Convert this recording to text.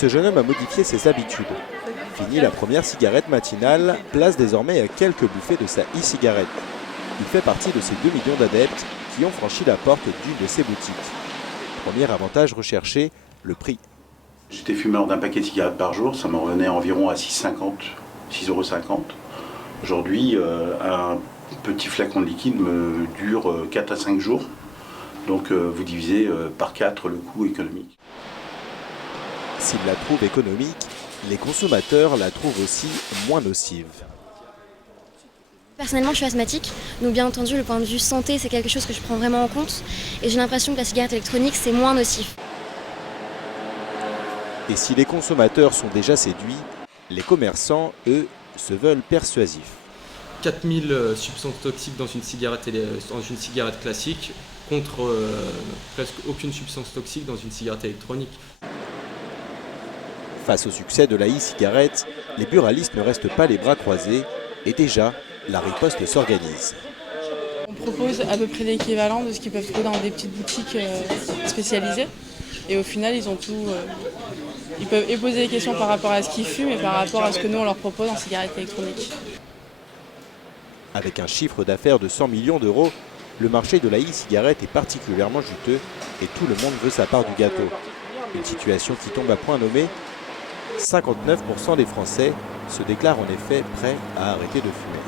Ce jeune homme a modifié ses habitudes. Fini la première cigarette matinale, place désormais à quelques bouffées de sa e-cigarette. Il fait partie de ces 2 millions d'adeptes qui ont franchi la porte d'une de ses boutiques. Premier avantage recherché, le prix. J'étais fumeur d'un paquet de cigarettes par jour, ça me revenait environ à 6,50 €. Aujourd'hui, un petit flacon de liquide me dure 4 à 5 jours. Donc vous divisez par 4 le coût économique. S'ils la trouvent économique, les consommateurs la trouvent aussi moins nocive. Personnellement, je suis asthmatique, donc bien entendu, le point de vue santé, c'est quelque chose que je prends vraiment en compte. Et j'ai l'impression que la cigarette électronique, c'est moins nocif. Et si les consommateurs sont déjà séduits, les commerçants, eux, se veulent persuasifs. 4000 substances toxiques dans une cigarette classique contre presque aucune substance toxique dans une cigarette électronique. Face au succès de la e-cigarette, les buralistes ne restent pas les bras croisés et déjà, la riposte s'organise. On propose à peu près l'équivalent de ce qu'ils peuvent trouver dans des petites boutiques spécialisées. Et au final, ils ont tout. Ils peuvent poser des questions par rapport à ce qu'ils fument et par rapport à ce que nous on leur propose en cigarette électronique. Avec un chiffre d'affaires de 100 millions d'euros, le marché de la e-cigarette est particulièrement juteux et tout le monde veut sa part du gâteau. Une situation qui tombe à point nommé. 59% des Français se déclarent en effet prêts à arrêter de fumer.